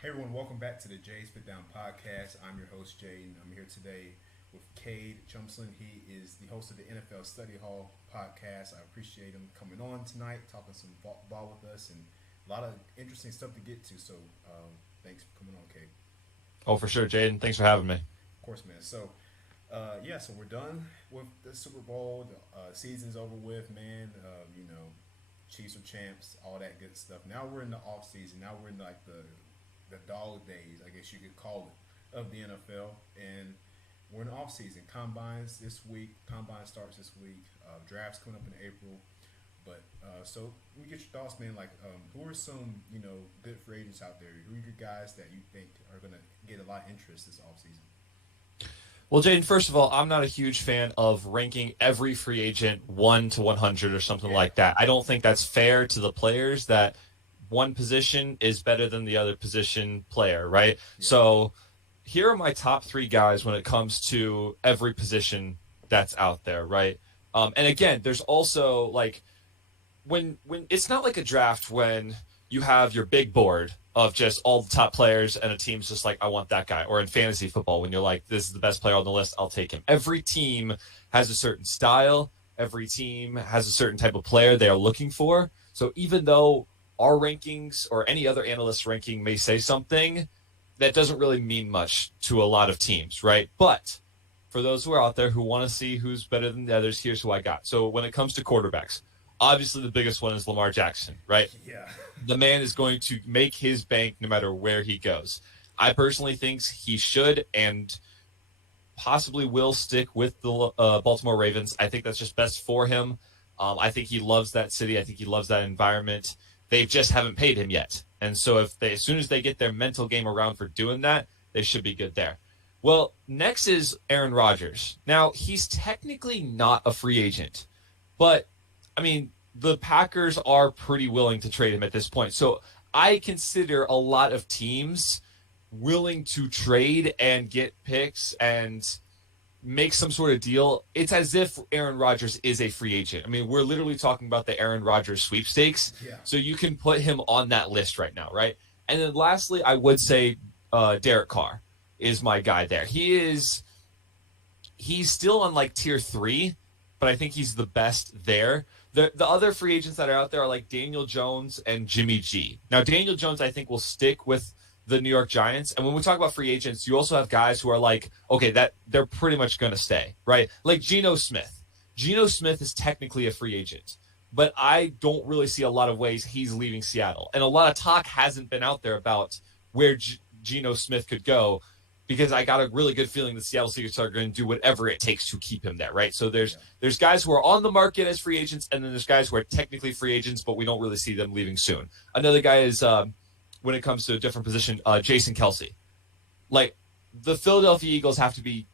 Hey everyone, welcome back to the Jay's Fit Down podcast. I'm your host Jay, and I'm here today with Cade Tjomsland. He is the host of the NFL Study Hall podcast. I appreciate him coming on tonight, talking some ball with us, and a lot of interesting stuff to get to. So, thanks for coming on, Cade. Oh, for sure, Jaden. Thanks for having me. Of course, man. So, so we're done with the Super Bowl. The season's over with, man. Chiefs are champs, all that good stuff. Now we're in the off season. Now we're in like the dog days, I guess you could call it, of the NFL. And we're in the off season. Combines this week. Combine starts this week. Drafts coming up in April. But so we get your thoughts, man. Like, who are some good free agents out there? Who are your guys that you think are gonna get a lot of interest this off season? Well, Jaden, first of all, I'm not a huge fan of ranking every free agent 1 to 100 or something Yeah, like that. I don't think that's fair to the players that one position is better than the other position player, right? yeah, So here are my top three guys when it comes to every position that's out there, right? And again, there's also like when it's not like a draft when you have your big board of just all the top players and a team's just like, I want that guy. Or in fantasy football, when you're like, this is the best player on the list, I'll take him. Every team has a certain style. Every team has a certain type of player they are looking for. So even though our rankings or any other analyst ranking may say something, that doesn't really mean much to a lot of teams, right? But for those who are out there who want to see who's better than the others, here's who I got. So when it comes to quarterbacks, obviously the biggest one is Lamar Jackson, right? yeah, The man is going to make his bank no matter where he goes. I personally think he should and possibly will stick with the Baltimore Ravens. I think that's just best for him. I think he loves that city. I think he loves that environment. They just haven't paid him yet. And so as soon as they get their mental game around for doing that, they should be good there. Well, next is Aaron Rodgers. Now, he's technically not a free agent, but I mean, the Packers are pretty willing to trade him at this point. So I consider a lot of teams willing to trade and get picks and make some sort of deal. It's as if Aaron Rodgers is a free agent. I mean, we're literally talking about the Aaron Rodgers sweepstakes. yeah, So you can put him on that list right now, right? And then lastly, I would say Derek Carr is my guy there. He's still on like tier 3, but I think he's the best there. The other free agents that are out there are like Daniel Jones and Jimmy G. Now, Daniel Jones, I think, will stick with the New York Giants. And when we talk about free agents, you also have guys who are like, okay, that they're pretty much going to stay, right? Like Geno Smith. Geno Smith is technically a free agent, but I don't really see a lot of ways he's leaving Seattle. And a lot of talk hasn't been out there about where Geno Smith could go because I got a really good feeling the Seattle Seahawks are going to do whatever it takes to keep him there, right? So there's guys who are on the market as free agents, and then there's guys who are technically free agents, but we don't really see them leaving soon. Another guy is, when it comes to a different position, Jason Kelsey. Like, the Philadelphia Eagles have to be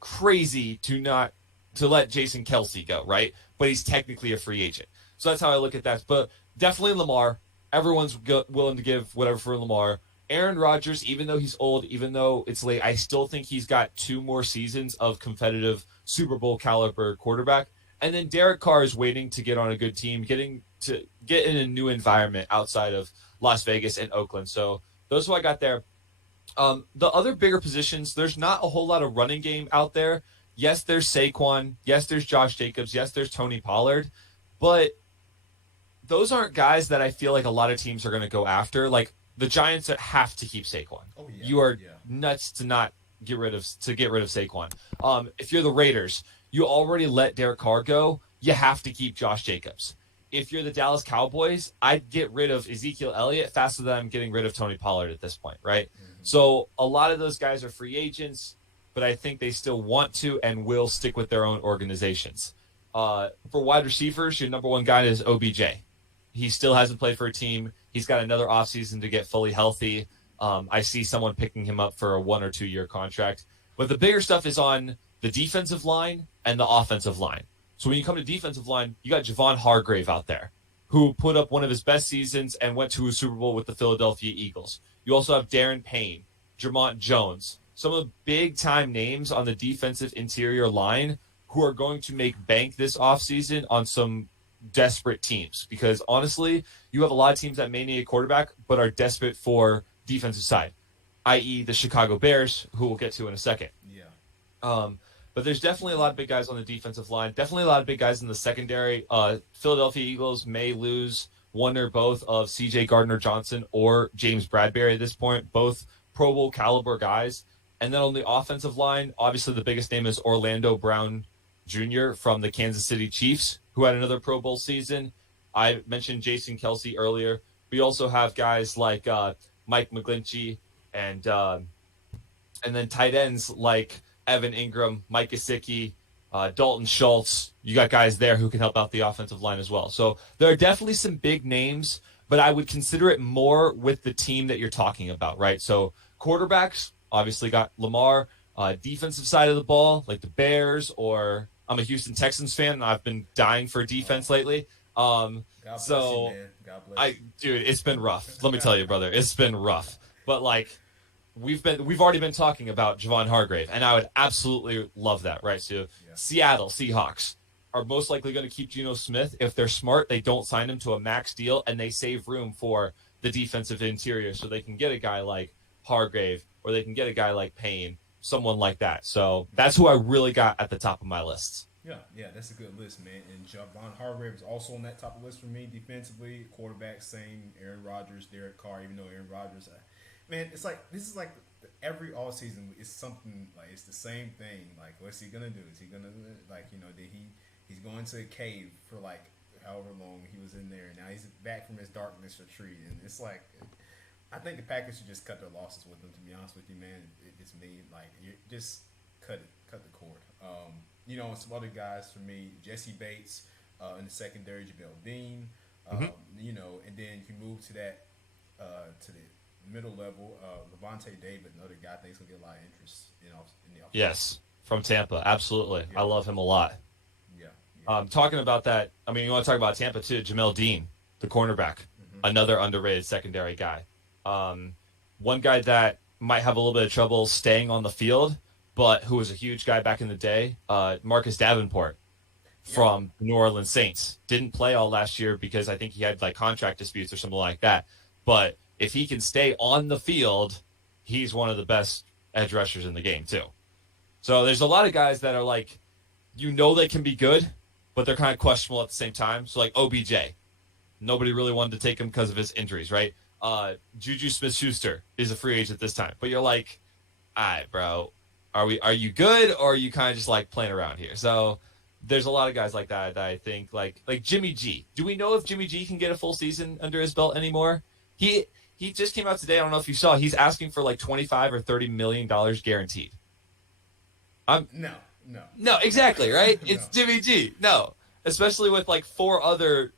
crazy to let Jason Kelsey go, right? But he's technically a free agent. So that's how I look at that. But definitely Lamar. Everyone's willing to give whatever for Lamar. Aaron Rodgers, even though he's old, even though it's late, I still think he's got 2 more seasons of competitive Super Bowl caliber quarterback. And then Derek Carr is waiting to get on a good team, getting to get in a new environment outside of Las Vegas and Oakland. So those who I got there. The other bigger positions, there's not a whole lot of running game out there. Yes, there's Saquon. Yes, there's Josh Jacobs. Yes, there's Tony Pollard. But those aren't guys that I feel like a lot of teams are going to go after. Like, the Giants have to keep Saquon. oh yeah, You are yeah, nuts to not get rid of Saquon. If you're the Raiders, you already let Derek Carr go. You have to keep Josh Jacobs. If you're the Dallas Cowboys, I'd get rid of Ezekiel Elliott faster than I'm getting rid of Tony Pollard at this point, right? So a lot of those guys are free agents, but I think they still want to and will stick with their own organizations. For wide receivers, your number one guy is OBJ. He still hasn't played for a team. He's got another offseason to get fully healthy. I see someone picking him up for a 1 or 2 year contract. But the bigger stuff is on the defensive line and the offensive line. So when you come to defensive line, you got Javon Hargrave out there, who put up one of his best seasons and went to a Super Bowl with the Philadelphia Eagles. You also have Darren Payne, Jermont Jones, some of the big-time names on the defensive interior line who are going to make bank this offseason on some desperate teams. Because, honestly, you have a lot of teams that may need a quarterback but are desperate for defensive side, i.e. the Chicago Bears, who we'll get to in a second. Yeah. But there's definitely a lot of big guys on the defensive line. Definitely a lot of big guys in the secondary. Philadelphia Eagles may lose one or both of C.J. Gardner-Johnson or James Bradbury at this point, both Pro Bowl caliber guys. And then on the offensive line, obviously the biggest name is Orlando Brown Jr. from the Kansas City Chiefs, who had another Pro Bowl season. I mentioned Jason Kelce earlier. We also have guys like Mike McGlinchey and then tight ends like Evan Ingram, Mike Gesicki, Dalton Schultz. You got guys there who can help out the offensive line as well. So there are definitely some big names, but I would consider it more with the team that you're talking about, right? So quarterbacks, obviously got Lamar. Defensive side of the ball, like the Bears, or I'm a Houston Texans fan, and I've been dying for defense lately. God bless you, man. God bless you. Dude, it's been rough. Let me tell you, brother, it's been rough. But like, we've already been talking about Javon Hargrave, and I would absolutely love that, right? So Seattle Seahawks are most likely going to keep Geno Smith. If they're smart, they don't sign him to a max deal, and they save room for the defensive interior so they can get a guy like Hargrave, or they can get a guy like Payne, someone like that. So that's who I really got at the top of my list. Yeah, that's a good list, man. And Javon Hargrave is also on that top of the list for me defensively. Quarterback, same. Aaron Rodgers, Derek Carr, even though Aaron Rodgers, man, it's like this is like every offseason it's something like it's the same thing. Like, what's he gonna do? Is he gonna like did he's going to a cave for like however long he was in there. Now he's back from his darkness retreat, and it's like I think the Packers should just cut their losses with him. To be honest with you, man, it's me. Like, you just cut the cord. Some other guys for me, Jesse Bates in the secondary, Jamel Dean. And then you move to that to the middle level, Levante David, another guy I think is gonna get a lot of interest in the offseason. Yes, from Tampa, absolutely. Yeah. I love him a lot. Yeah. Talking about that, I mean, you want to talk about Tampa too? Jamel Dean, the cornerback, another underrated secondary guy. One guy that might have a little bit of trouble staying on the field, but who was a huge guy back in the day, Marcus Davenport from New Orleans Saints. Didn't play all last year because I think he had like contract disputes or something like that. But if he can stay on the field, he's one of the best edge rushers in the game too. So there's a lot of guys that are like, they can be good, but they're kind of questionable at the same time. So like OBJ, nobody really wanted to take him because of his injuries, right? Juju Smith-Schuster is a free agent this time, but you're like, all right, bro, are you good, or are you kind of just like playing around here? So there's a lot of guys like that I think like Jimmy G. Do we know if Jimmy G can get a full season under his belt anymore? He just came out today. I don't know if you saw. He's asking for like $25 or $30 million guaranteed. No, exactly, right? It's Jimmy G. No, especially with like four other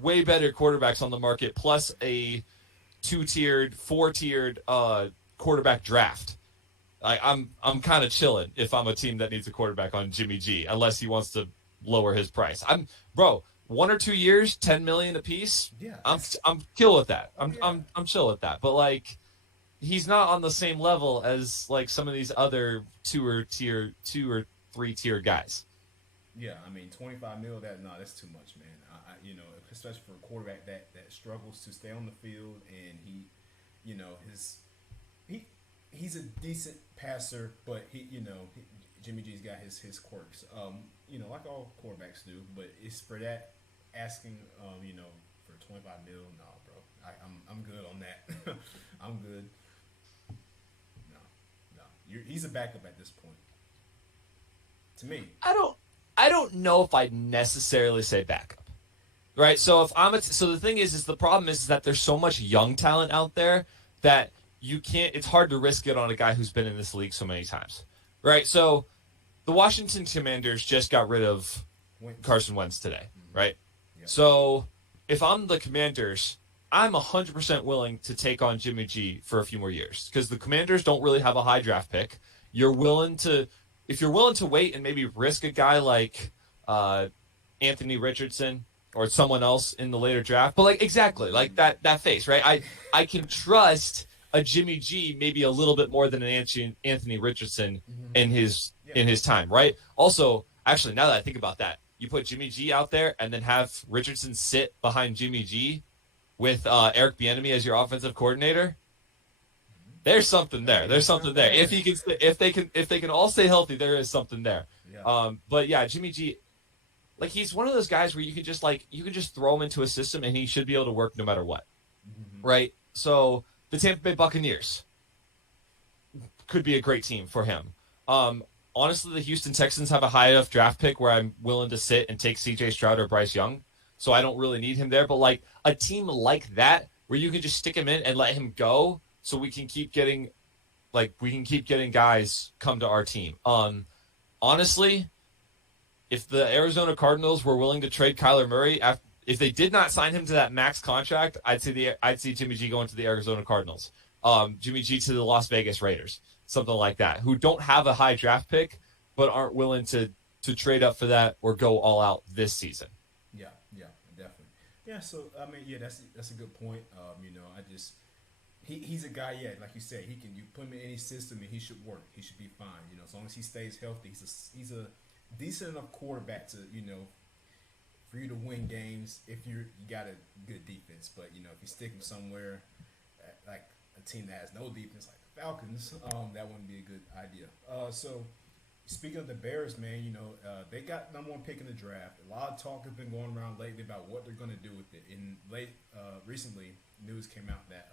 way better quarterbacks on the market, plus a four-tiered quarterback draft. I'm kind of chilling if I'm a team that needs a quarterback on Jimmy G, unless he wants to lower his price. 1 or 2 years, $10 million a piece. Yeah, I'm chill with that. I'm chill with that. But like, he's not on the same level as like some of these other two or three tier guys. Yeah, I mean, $25 million. That's too much, man. Especially for a quarterback that struggles to stay on the field, and he's a decent passer, but Jimmy G's got his quirks. Like all quarterbacks do, but it's for that asking, for $25 million. No, bro, I'm good on that. I'm good. No, he's a backup at this point. To me, I don't know if I'd necessarily say backup. Right, so if the thing is the problem is that there's so much young talent out there that you can't. It's hard to risk it on a guy who's been in this league so many times, right? So the Washington Commanders just got rid of Carson Wentz today, right? Yeah. So if I'm the Commanders, I'm 100% willing to take on Jimmy G for a few more years because the Commanders don't really have a high draft pick. If you're willing to wait and maybe risk a guy like Anthony Richardson or someone else in the later draft, but like exactly like that face, right? I can trust a Jimmy G maybe a little bit more than an Anthony Richardson in his time, right? Also, actually, now that I think about that, you put Jimmy G out there and then have Richardson sit behind Jimmy G with Eric Bieniemy as your offensive coordinator. there's something there. There's something there. If he can, if they can all stay healthy, there is something there. Yeah. But yeah, Jimmy G, like he's one of those guys where you can just throw him into a system and he should be able to work no matter what, right? So the Tampa Bay Buccaneers could be a great team for him. Honestly, the Houston Texans have a high enough draft pick where I'm willing to sit and take C.J. Stroud or Bryce Young, so I don't really need him there. But like a team like that where you can just stick him in and let him go, so we can keep getting guys come to our team. Honestly, if the Arizona Cardinals were willing to trade Kyler Murray, if they did not sign him to that max contract, I'd see Jimmy G going to the Arizona Cardinals. Jimmy G to the Las Vegas Raiders, something like that, who don't have a high draft pick but aren't willing to trade up for that or go all out this season. Yeah, definitely. Yeah, so I mean, yeah, that's a good point. He's a guy, yeah, like you said, you put him in any system and he should work. He should be fine. As long as he stays healthy, he's a decent enough quarterback to, for you to win games if you got a good defense. But if you stick him somewhere like a team that has no defense, like the Falcons, that wouldn't be a good idea. So speaking of the Bears, man, they got number one pick in the draft. A lot of talk has been going around lately about what they're going to do with it. Recently, news came out that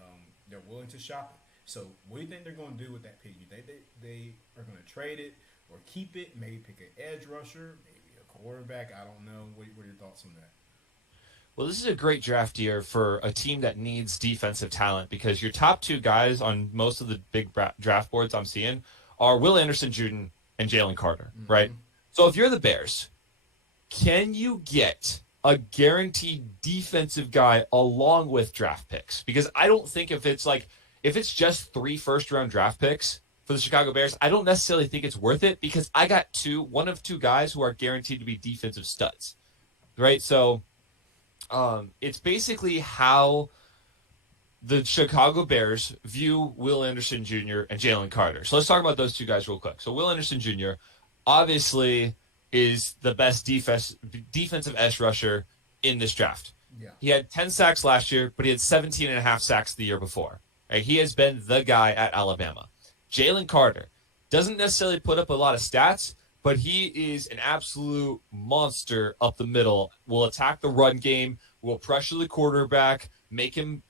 they're willing to shop it. So what do you think they're going to do with that pick? You think they are going to trade it or keep it? Maybe pick an edge rusher, maybe a quarterback. I don't know. What are your thoughts on that? Well, this is a great draft year for a team that needs defensive talent because your top two guys on most of the big draft boards I'm seeing are Will Anderson Jr. and Jalen Carter, right? So if you're the Bears, can you get a guaranteed defensive guy along with draft picks? Because I don't think if it's just 3 first-round draft picks for the Chicago Bears, I don't necessarily think it's worth it because I got one of two guys who are guaranteed to be defensive studs, right? So it's basically how the Chicago Bears view Will Anderson Jr. and Jalen Carter. So let's talk about those two guys real quick. So Will Anderson Jr. obviously is the best defensive edge rusher in this draft. Yeah. He had 10 sacks last year, but he had 17 and a half sacks the year before. Right? He has been the guy at Alabama. Jalen Carter doesn't necessarily put up a lot of stats, but he is an absolute monster up the middle, will attack the run game, will pressure the quarterback, make him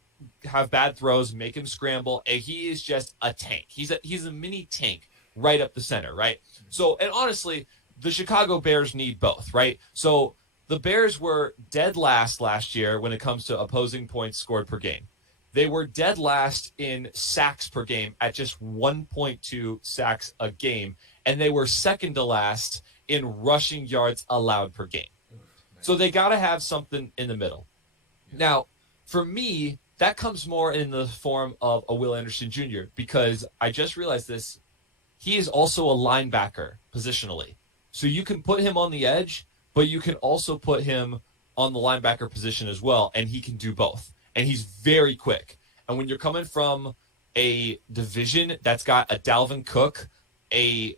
have bad throws, make him scramble, and he is just a tank. He's a mini tank right up the center, right? So, and honestly, the Chicago Bears need both, right? So the Bears were dead last year when it comes to opposing points scored per game. They were dead last in sacks per game at just 1.2 sacks a game, and they were second to last in rushing yards allowed per game. So they got to have something in the middle. Now, for me, that comes more in the form of a Will Anderson Jr. because I just realized this. He is also a linebacker positionally. So you can put him on the edge, but you can also put him on the linebacker position as well, and he can do both. And he's very quick. And when you're coming from a division that's got a Dalvin Cook, a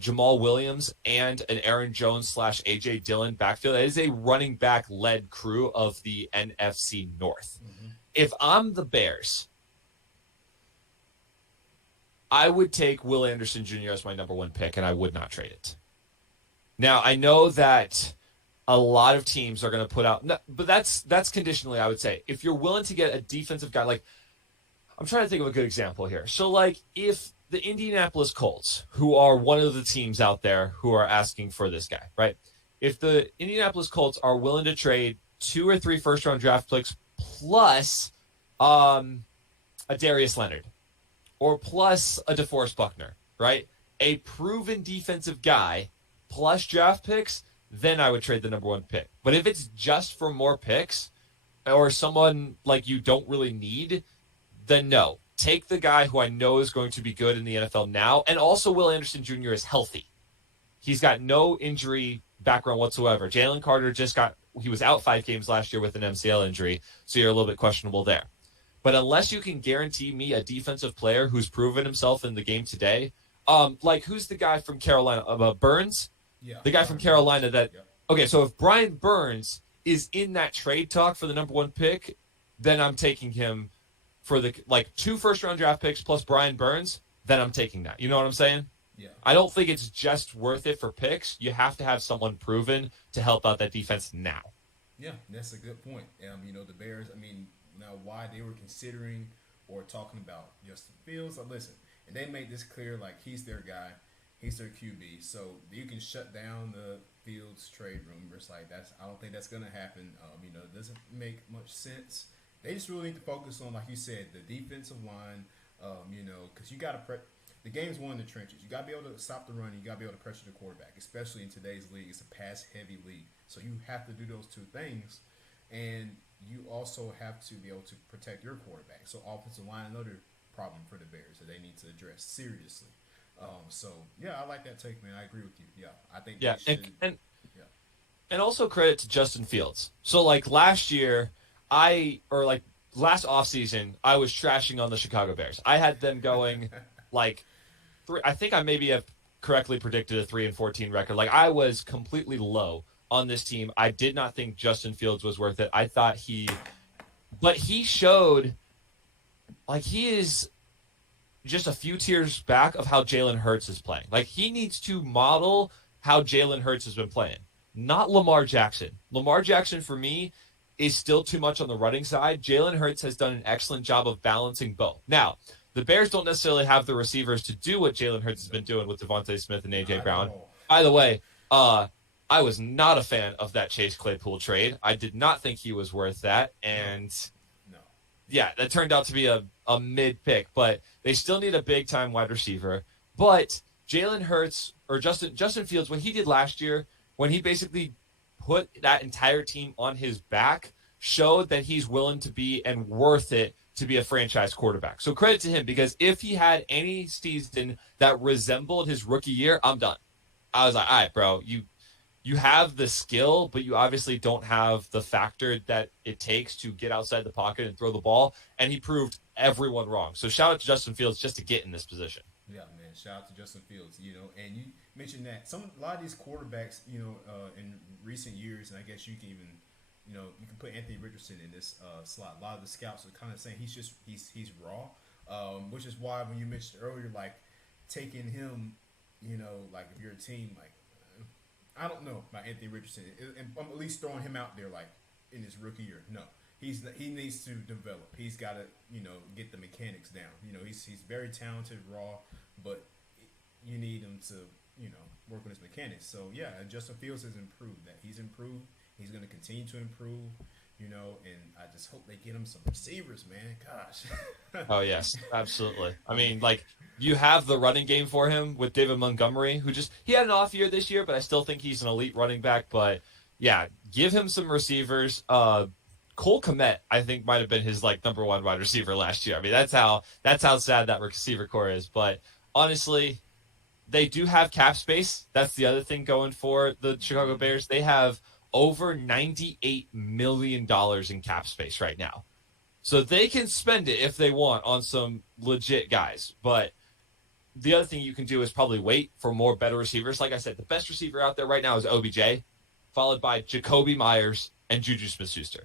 Jamal Williams, and an Aaron Jones / A.J. Dillon backfield, that is a running back-led crew of the NFC North. Mm-hmm. If I'm the Bears, I would take Will Anderson Jr. as my number one pick, and I would not trade it. Now, I know that a lot of teams are going to put out, but that's conditionally, I would say. If you're willing to get a defensive guy, like, I'm trying to think of a good example here. So, like, if the Indianapolis Colts, who are one of the teams out there who are asking for this guy, right? If the Indianapolis Colts are willing to trade 2 or 3 first-round draft picks plus a Darius Leonard or plus a DeForest Buckner, right? A proven defensive guy plus draft picks, then I would trade the number one pick. But if it's just for more picks or someone like you don't really need, then no. Take the guy who I know is going to be good in the NFL now. And also Will Anderson Jr. is healthy. He's got no injury background whatsoever. Jalen Carter he was out 5 games last year with an MCL injury, so you're a little bit questionable there. But unless you can guarantee me a defensive player who's proven himself in the game today, like who's the guy from Carolina? Burns? Yeah. The guy from Carolina that – okay, so if Brian Burns is in that trade talk for the number one pick, then I'm taking him for the like 2 first-round draft picks plus Brian Burns, then I'm taking that. You know what I'm saying? Yeah. I don't think it's just worth it for picks. You have to have someone proven to help out that defense now. Yeah, that's a good point. The Bears, now why they were considering or talking about Justin Fields, listen, and they made this clear, like, he's their guy, he's their QB, so you can shut down the Fields trade rumors. Like, I don't think that's going to happen. It doesn't make much sense. They just really need to focus on, like you said, the defensive line, because you got to the game's won in the trenches. You got to be able to stop the run. You got to be able to pressure the quarterback, especially in today's league. It's a pass-heavy league. So you have to do those two things. And you also have to be able to protect your quarterback. So offensive line, another problem for the Bears that they need to address seriously. I like that take, man. I agree with you. Yeah, I think Yeah, they should. And also credit to Justin Fields. So, like, last year, last offseason, I was trashing on the Chicago Bears. I had them going, like, I think I maybe have correctly predicted a 3-14 record. Like, I was completely low on this team. I did not think Justin Fields was worth it. I thought but he showed, like, he is just a few tiers back of how Jalen Hurts is playing. Like, he needs to model how Jalen Hurts has been playing, not Lamar Jackson. Lamar Jackson, for me, is still too much on the running side. Jalen Hurts has done an excellent job of balancing both. Now, the Bears don't necessarily have the receivers to do what Jalen Hurts has been doing with Devontae Smith and A.J. Brown. By the way, I was not a fan of that Chase Claypool trade. I did not think he was worth that. And, yeah, that turned out to be a mid-pick. But they still need a big-time wide receiver. But Jalen Hurts, or Justin Fields, what he did last year, when he basically put that entire team on his back, showed that he's willing to be and worth it to be a franchise quarterback. So credit to him, because if he had any season that resembled his rookie year, I'm done. I was like, all right, bro, you have the skill, but you obviously don't have the factor that it takes to get outside the pocket and throw the ball. And he proved everyone wrong. So shout out to Justin Fields just to get in this position. Yeah, man. Shout out to Justin Fields. And you mentioned that a lot of these quarterbacks, in recent years, and I guess you can even, you can put Anthony Richardson in this slot. A lot of the scouts are kind of saying he's raw, which is why when you mentioned earlier, like, taking him, like, if you're a team, like, I don't know about Anthony Richardson, and I'm at least throwing him out there, like, in his rookie year. No, he needs to develop. He's got to, get the mechanics down. He's very talented, raw, but you need him to, work on his mechanics. So yeah, and Justin Fields has improved. He's improved. He's going to continue to improve. And I just hope they get him some receivers, man. Gosh. Oh, yes, absolutely. I mean, like, you have the running game for him with David Montgomery, he had an off year this year, but I still think he's an elite running back. But, yeah, give him some receivers. Cole Kmet, I think, might have been his, like, number one wide receiver last year. I mean, that's how sad that receiver core is. But, honestly, they do have cap space. That's the other thing going for the Chicago Bears. They have over $98 million in cap space right now. So they can spend it if they want on some legit guys. But the other thing you can do is probably wait for more better receivers. Like I said, the best receiver out there right now is OBJ, followed by Jacoby Myers and Juju Smith-Schuster.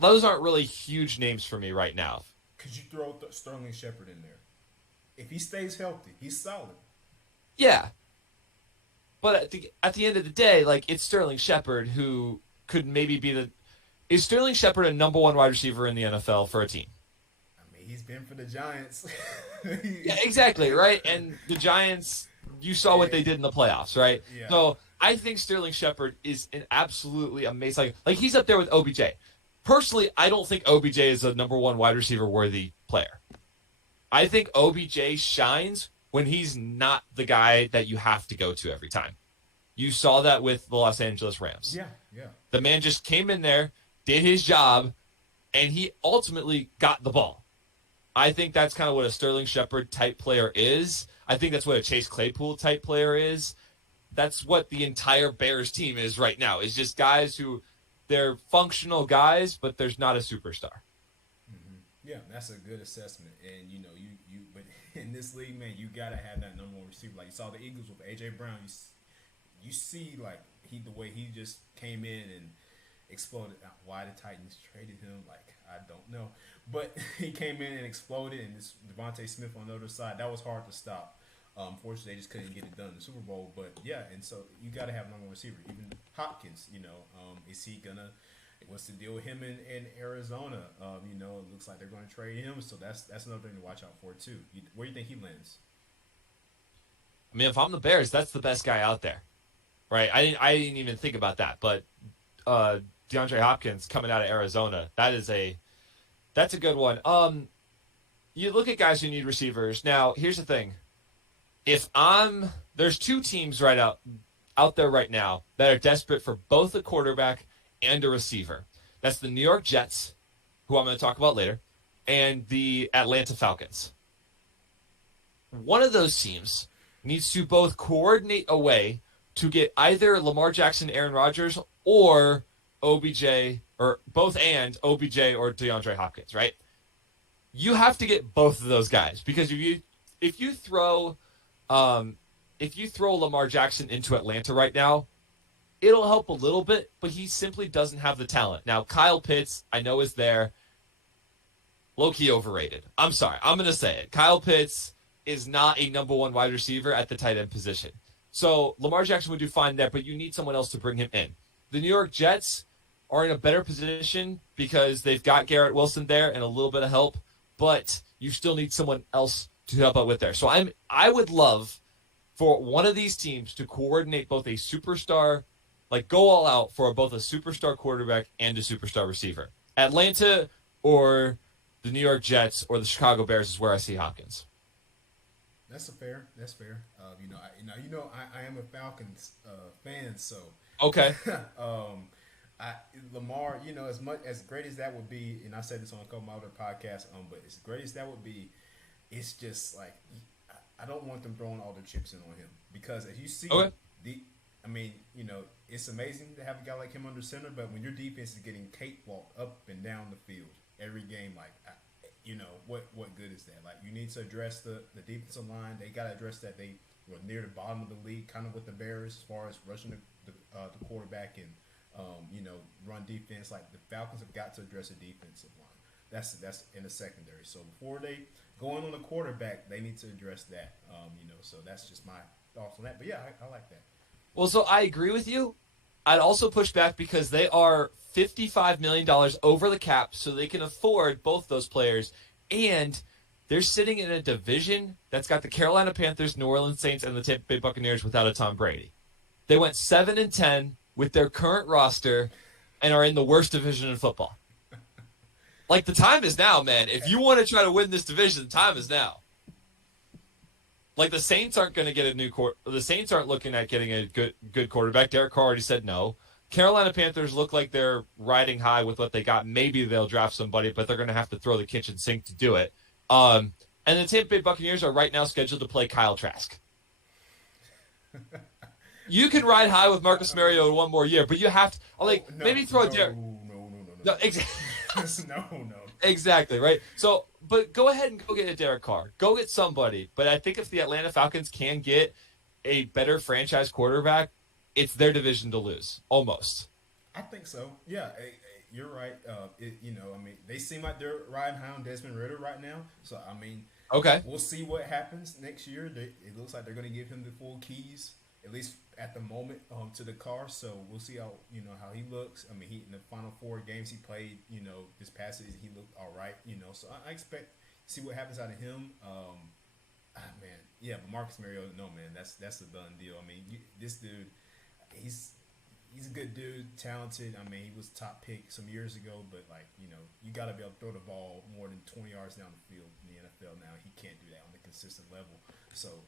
Those aren't really huge names for me right now. Could you throw Sterling Shepard in there? If he stays healthy, he's solid. Yeah. But at the end of the day, like, it's Sterling Shepard who could maybe be is Sterling Shepard a number one wide receiver in the NFL for a team? I mean, he's been for the Giants. Yeah, exactly, right? And the Giants, you saw what they did in the playoffs, right? Yeah. So I think Sterling Shepard is an absolutely amazing, like he's up there with OBJ. Personally, I don't think OBJ is a number one wide receiver worthy player. I think OBJ shines when he's not the guy that you have to go to every time. You saw that with the Los Angeles Rams. Yeah. The man just came in there, did his job, and he ultimately got the ball. I think that's kind of what a Sterling Shepard type player is. I think that's what a Chase Claypool type player is. That's what the entire Bears team is right now. It's just guys who, they're functional guys, but there's not a superstar. Mm-hmm. Yeah, that's a good assessment. And, but in this league, man, you got to have that number one receiver. Like you saw the Eagles with A.J. Brown. You see, like, the way he just came in and, exploded. Why the Titans traded him, like I don't know, but he came in and exploded. And this Devontae Smith on the other side, that was hard to stop. Fortunately, they just couldn't get it done in the Super Bowl. But yeah, and so you got to have number one receiver. Even Hopkins, is he gonna? What's the deal with him in Arizona? It looks like they're going to trade him, so that's another thing to watch out for too. Where do you think he lands? I mean, if I'm the Bears, that's the best guy out there, right? I didn't even think about that, but DeAndre Hopkins coming out of Arizona, that's a good one. You look at guys who need receivers. Now, here's the thing: there's two teams out there right now that are desperate for both a quarterback and a receiver. That's the New York Jets, who I'm going to talk about later, and the Atlanta Falcons. One of those teams needs to both coordinate a way to get either Lamar Jackson, Aaron Rodgers, or OBJ, or both and OBJ or DeAndre Hopkins, right? You have to get both of those guys, because if you throw Lamar Jackson into Atlanta right now, it'll help a little bit, but he simply doesn't have the talent. Now, Kyle Pitts, I know, is there. Low-key overrated. I'm sorry. I'm going to say it. Kyle Pitts is not a number one wide receiver at the tight end position. So Lamar Jackson would do fine there, but you need someone else to bring him in. The New York Jets are in a better position because they've got Garrett Wilson there and a little bit of help, but you still need someone else to help out with there. So I would love for one of these teams to coordinate both a superstar, like go all out for both a superstar quarterback and a superstar receiver. Atlanta or the New York Jets or the Chicago Bears is where I see Hopkins. That's fair. I am a Falcons fan, so Okay. Lamar, as great as that would be, and I said this on a couple of my other podcasts, but as great as that would be, it's just like I don't want them throwing all their chips in on him, because as you see, Okay. It's amazing to have a guy like him under center, but when your defense is getting cakewalked up and down the field every game, what good is that? Like, you need to address the defensive line. They got to address that. They were near the bottom of the league, kind of with the Bears, as far as rushing the quarterback and run defense. Like, the Falcons have got to address the defensive line. That's in the secondary. So before they go in on the quarterback, they need to address that. So that's just my thoughts on that. But yeah, I like that. Well, so I agree with you. I'd also push back because they are $55 million over the cap, so they can afford both those players. And they're sitting in a division that's got the Carolina Panthers, New Orleans Saints, and the Tampa Bay Buccaneers without a Tom Brady. They went 7-10 with their current roster and are in the worst division in football. Like, the time is now, man. If you want to try to win this division, the time is now. Like, the Saints aren't going to get the Saints aren't looking at getting a good quarterback. Derek Carr already said no. Carolina Panthers look like they're riding high with what they got. Maybe they'll draft somebody, but they're going to have to throw the kitchen sink to do it. And the Tampa Bay Buccaneers are right now scheduled to play Kyle Trask. You can ride high with Marcus Mariota one more year, but you have to maybe throw Derek. No, exactly. No. Exactly, right? So, but go ahead and go get a Derek Carr. Go get somebody. But I think if the Atlanta Falcons can get a better franchise quarterback, it's their division to lose, almost. I think so. Yeah, you're right. They seem like they're riding high on Desmond Ridder right now. So, Okay. we'll see what happens next year. It looks like they're going to give him the full keys, at least at the moment, to the car. So we'll see how he looks. He in the final 4 games he played, this past season, he looked all right. So I expect to see what happens out of him. But Marcus Mariota, no, man, that's a done deal. This dude, he's a good dude, talented. He was top pick some years ago, but you got to be able to throw the ball more than 20 yards down the field in the NFL now. He can't do that on a consistent level. So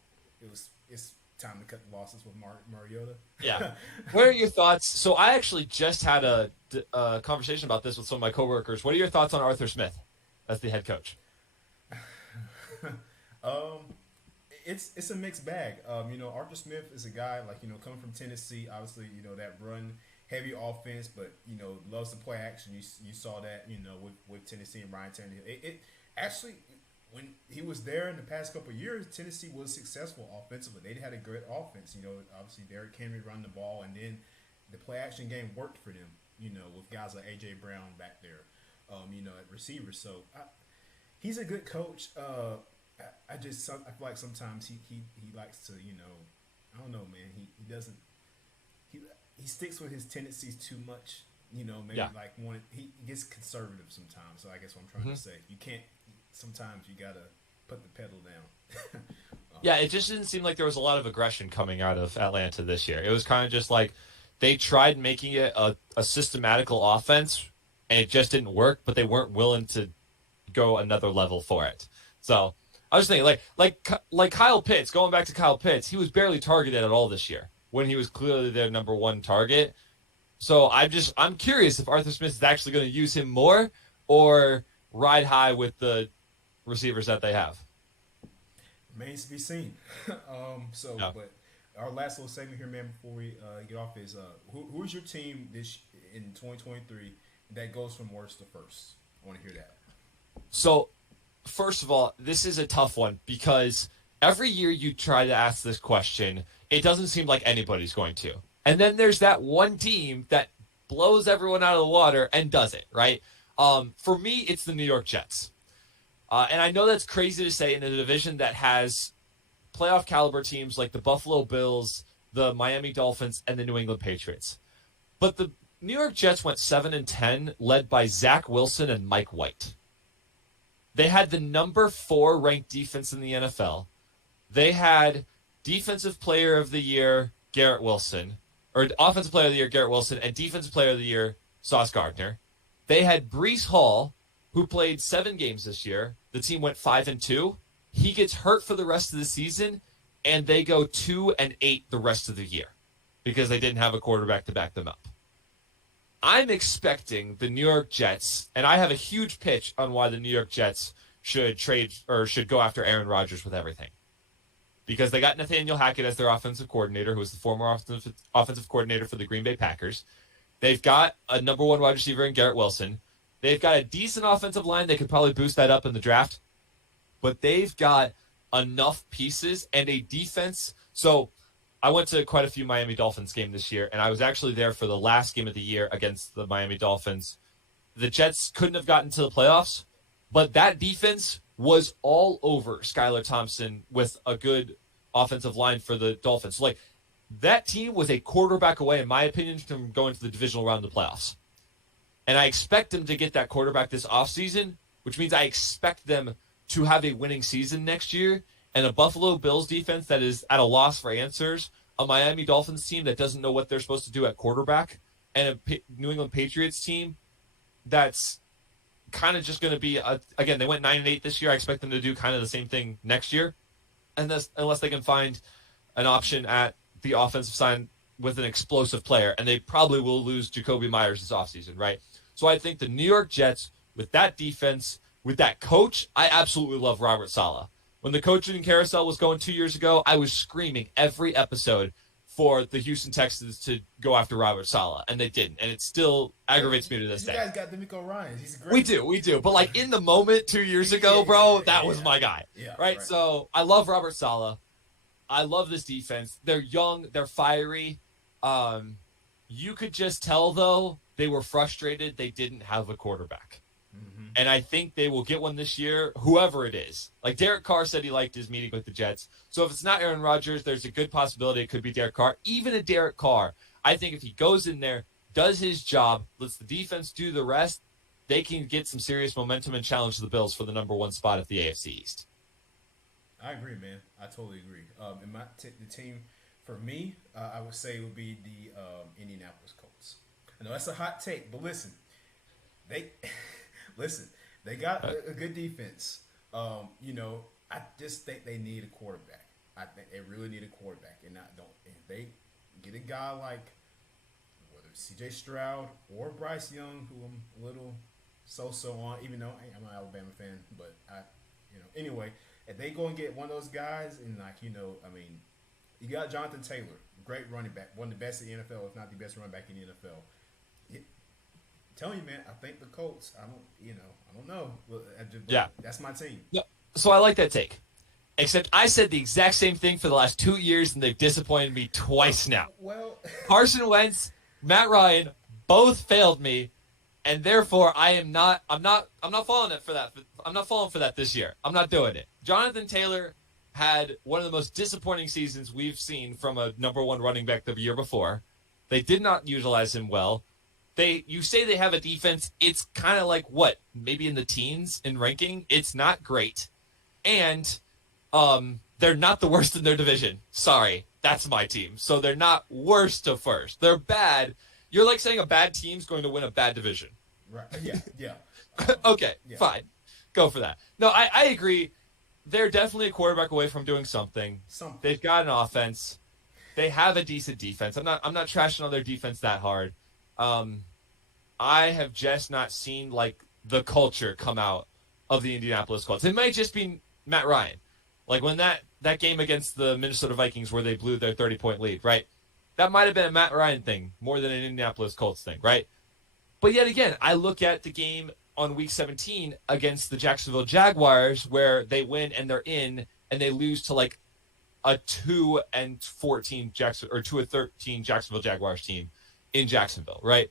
it's time to cut the losses with Mariota. Yeah. What are your thoughts? So I actually just had a conversation about this with some of my coworkers. What are your thoughts on Arthur Smith as the head coach? It's a mixed bag. Arthur Smith is a guy coming from Tennessee. Obviously, that run heavy offense, but loves to play action. You saw that with Tennessee and Ryan Tannehill. It actually, when he was there in the past couple of years, Tennessee was successful offensively. They had a great offense. Obviously Derrick Henry run the ball, and then the play action game worked for them. with guys like AJ Brown back there, at receiver. So he's a good coach. I feel like sometimes he likes to, I don't know, man. He doesn't he sticks with his tendencies too much. Maybe Yeah. like he gets conservative sometimes. So I guess what I'm trying to say, you can't. Sometimes you gotta put the pedal down. Yeah, it just didn't seem like there was a lot of aggression coming out of Atlanta this year. It was kind of just like they tried making it a systematical offense, and it just didn't work. But they weren't willing to go another level for it. So I was thinking, like Kyle Pitts. Going back to Kyle Pitts, he was barely targeted at all this year when he was clearly their number one target. So I'm curious if Arthur Smith is actually going to use him more or ride high with the receivers that they have. Remains to be seen. Yeah. But our last little segment here, man, before we get off is who's your team this in 2023 that goes from worst to first? I want to hear that. So, first of all, this is a tough one because every year you try to ask this question, it doesn't seem like anybody's going to. And then there's that one team that blows everyone out of the water and does it, right? For me, it's the New York Jets. And I know that's crazy to say in a division that has playoff caliber teams like the Buffalo Bills, the Miami Dolphins, and the New England Patriots. But the New York Jets went 7-10, led by Zach Wilson and Mike White. They had the number 4 ranked defense in the NFL. They had Defensive Player of the Year, Garrett Wilson, or Offensive Player of the Year, Garrett Wilson, and Defensive Player of the Year, Sauce Gardner. They had Breece Hall, who played 7 games this year. The team went 5-2. He gets hurt for the rest of the season, and they go 2-8 the rest of the year because they didn't have a quarterback to back them up. I'm expecting the New York Jets, and I have a huge pitch on why the New York Jets should trade or should go after Aaron Rodgers with everything. Because they got Nathaniel Hackett as their offensive coordinator, who was the former offensive coordinator for the Green Bay Packers. They've got a number 1 wide receiver in Garrett Wilson. They've got a decent offensive line. They could probably boost that up in the draft. But they've got enough pieces and a defense. So I went to quite a few Miami Dolphins games this year, and I was actually there for the last game of the year against the Miami Dolphins. The Jets couldn't have gotten to the playoffs, but that defense was all over Skylar Thompson with a good offensive line for the Dolphins. So, that team was a quarterback away, in my opinion, from going to the divisional round of the playoffs. And I expect them to get that quarterback this offseason, which means I expect them to have a winning season next year. And a Buffalo Bills defense that is at a loss for answers, a Miami Dolphins team that doesn't know what they're supposed to do at quarterback, and a New England Patriots team that's kind of just going to be, again, they went 9-8 this year. I expect them to do kind of the same thing next year, unless they can find an option at the offensive side with an explosive player, and they probably will lose Jacoby Myers this offseason, right? So I think the New York Jets, with that defense, with that coach, I absolutely love Robert Saleh. When the coaching carousel was going 2 years ago, I was screaming every episode for the Houston Texans to go after Robert Saleh, and they didn't. And it still aggravates me to this day. You guys got D'Amico Ryans. He's great. We do. But, in the moment 2 years ago, bro, that was my guy. Yeah, right? So I love Robert Saleh. I love this defense. They're young. They're fiery. You could just tell, though, they were frustrated they didn't have a quarterback. Mm-hmm. And I think they will get one this year, whoever it is. Like Derek Carr said he liked his meeting with the Jets. So if it's not Aaron Rodgers, there's a good possibility it could be Derek Carr. Even a Derek Carr, I think if he goes in there, does his job, lets the defense do the rest, they can get some serious momentum and challenge the Bills for the number 1 spot at the AFC East. I agree, man. I totally agree. The team, for me, I would say would be the Indianapolis Colts. I know that's a hot take, but listen, they got a good defense. I just think they need a quarterback. I think they really need a quarterback, and if they get a guy like whether it's C.J. Stroud or Bryce Young, who I'm a little so on, even though I'm an Alabama fan, but anyway, if they go and get one of those guys, and you got Jonathan Taylor, great running back, one of the best in the NFL, if not the best running back in the NFL. Telling you, man, I think the Colts. I don't know. Yeah, that's my team. Yeah. So I like that take. Except I said the exact same thing for the last 2 years, and they've disappointed me twice now. Well, Carson Wentz, Matt Ryan, Both failed me, and therefore I'm not falling for that. I'm not falling for that this year. I'm not doing it. Jonathan Taylor had one of the most disappointing seasons we've seen from a number one running back the year before. They did not utilize him well. You say they have a defense. It's kind of like what? Maybe in the teens in ranking. It's not great. And they're not the worst in their division. Sorry, that's my team. So they're not worst to first. They're bad. You're like saying a bad team's going to win a bad division. Right. Yeah. Okay, fine. Go for that. No, I agree. They're definitely a quarterback away from doing something. They've got an offense. They have a decent defense. I'm not trashing on their defense that hard. I have just not seen like the culture come out of the Indianapolis Colts. It might just be Matt Ryan. Like when that game against the Minnesota Vikings where they blew their 30-point lead, right? That might have been a Matt Ryan thing more than an Indianapolis Colts thing, right? But yet again, I look at the game on week 17 against the Jacksonville Jaguars where they win and they're in and they lose to like a 2-13 Jacksonville Jaguars team in Jacksonville, right?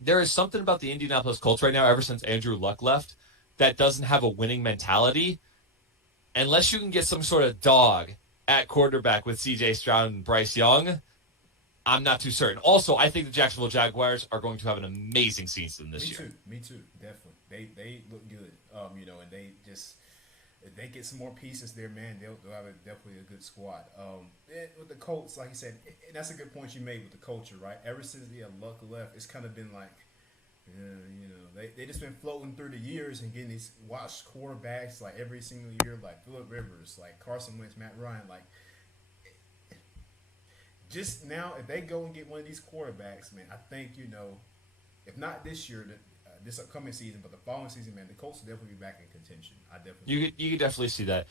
There is something about the Indianapolis Colts right now, ever since Andrew Luck left, that doesn't have a winning mentality. Unless you can get some sort of dog at quarterback with C.J. Stroud and Bryce Young, I'm not too certain. Also, I think the Jacksonville Jaguars are going to have an amazing season this year. Me too, definitely. They look good, and they just if they get some more pieces there, man, they'll have definitely a good squad. With the Colts, like you said, and that's a good point you made with the culture, right? Ever since Luck left, it's kind of been like, they just been floating through the years and getting these watched quarterbacks like every single year, like Phillip Rivers, like Carson Wentz, Matt Ryan, like. Just now, if they go and get one of these quarterbacks, man, I think, if not this year, this upcoming season, but the following season, man, the Colts will definitely be back in contention. You could definitely see that.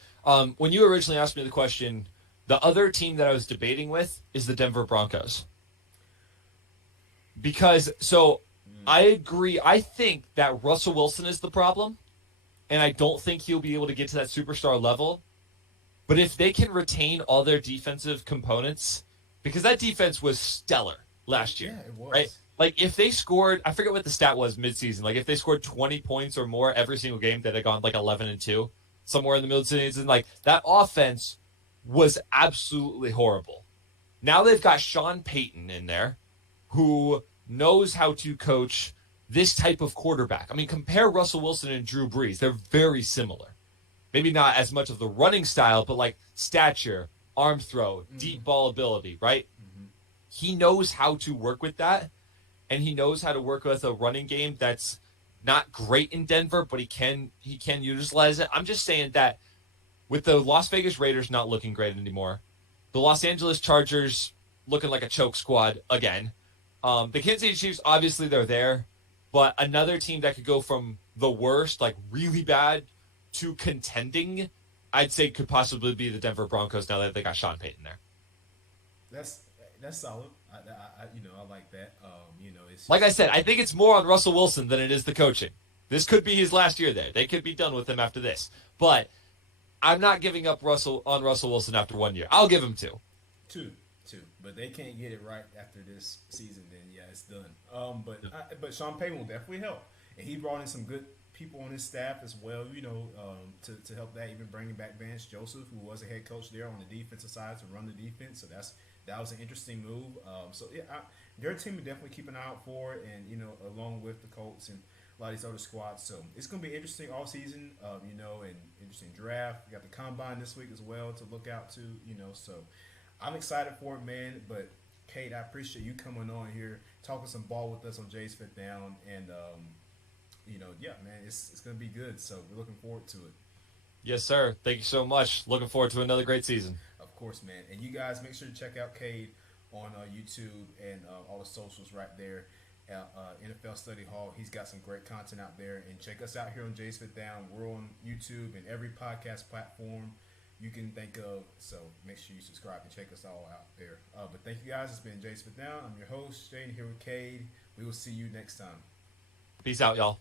When you originally asked me the question, the other team that I was debating with is the Denver Broncos. Because, I agree. I think that Russell Wilson is the problem, and I don't think he'll be able to get to that superstar level. But if they can retain all their defensive components, because that defense was stellar last year, yeah, it was. Right? Like if they scored, I forget what the stat was midseason. Like if they scored 20 points or more every single game, they'd have gone like 11-2, somewhere in the middle of the season. Like that offense was absolutely horrible. Now they've got Sean Payton in there, who knows how to coach this type of quarterback. I mean, compare Russell Wilson and Drew Brees. They're very similar. Maybe not as much of the running style, but like stature, arm throw, deep ball ability, right? Mm-hmm. He knows how to work with that, and he knows how to work with a running game that's not great in Denver, but he can utilize it. I'm just saying that with the Las Vegas Raiders not looking great anymore, the Los Angeles Chargers looking like a choke squad again, the Kansas City Chiefs, obviously they're there, but another team that could go from the worst, like really bad, to contending, I'd say could possibly be the Denver Broncos now that they got Sean Payton there. That's solid. I like that. It's like I said, I think it's more on Russell Wilson than it is the coaching. This could be his last year there. They could be done with him after this. But I'm not giving up Russell Wilson after 1 year. I'll give him two. Two. But they can't get it right after this season, then yeah, it's done. But Sean Payton will definitely help. And he brought in some good people on his staff as well, to help that, even bringing back Vance Joseph, who was a head coach there on the defensive side to run the defense. So that was an interesting move. Their team will definitely keep an eye out for it, and along with the Colts and a lot of these other squads. So it's going to be interesting all season, and interesting draft. We got the combine this week as well to look out to, So I'm excited for it, man. But Cade, I appreciate you coming on here, talking some ball with us on Jay's Fifth Down, and yeah, man, it's going to be good. So we're looking forward to it. Yes, sir. Thank you so much. Looking forward to another great season. Of course, man. And you guys make sure to check out Cade on YouTube and all the socials right there. NFL Study Hall. He's got some great content out there. And check us out here on Jay's Fifth Down. We're on YouTube and every podcast platform you can think of. So make sure you subscribe and check us all out there. But thank you guys. It's been Jay's Fifth Down. I'm your host, Shane, here with Cade. We will see you next time. Peace out, y'all.